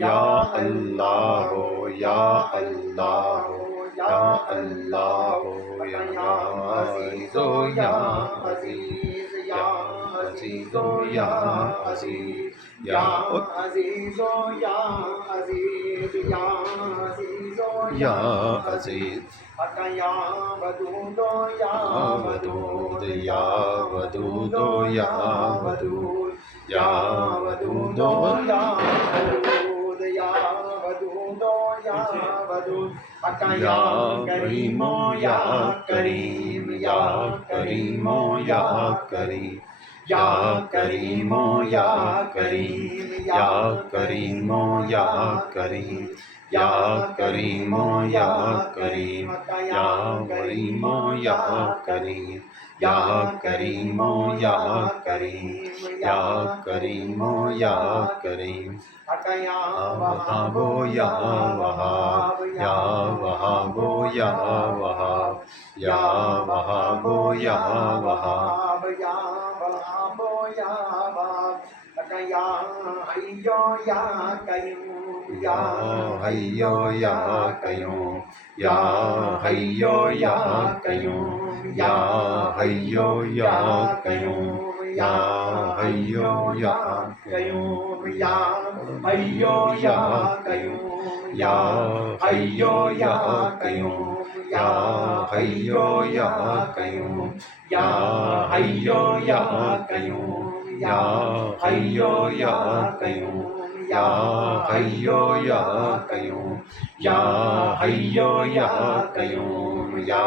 या अल्लाह या अल्लाह या अल्लाह या अज़ीज़ो या अज़ीज़ या अज़ीज़ो या अज़ीज़ या अज़ीज़ो या अज़ीज़ या अज़ीज़ो या अज़ीज़ या वदूदो या वदूद या वदूदो या वदूद या वदूदो या वदूद या वदूदो या वदूद या करीमो या करीम या करीमो या करीम या करीमो या करीम या करीमो या करीम या करीमो या करीम या करीमो या करीम या करीमो या करीम या करीमो या करीम या वहाबो या वहाब या वहाबो या वहाब या वहाबो या वहाब या वहाबो या वहाब या हय्यो या कय्यूम या हय्यो या कय्यूम या हय्यो या कय्यूम या हय्यो या कय्यूम या हय्यो या कय्यूम या हय्यो या कय्यूम या हय्यो या कय्यूम या हय्यो या कय्यूम या हय्यो या कय्यूम या हय्यो या कय्यूम या हय्यो या कय्यूम या हय्यो या कय्यूम या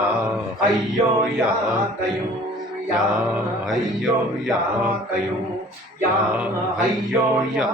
हय्यो या कय्यूम या हय्यो या कय्यूम या हय्यो या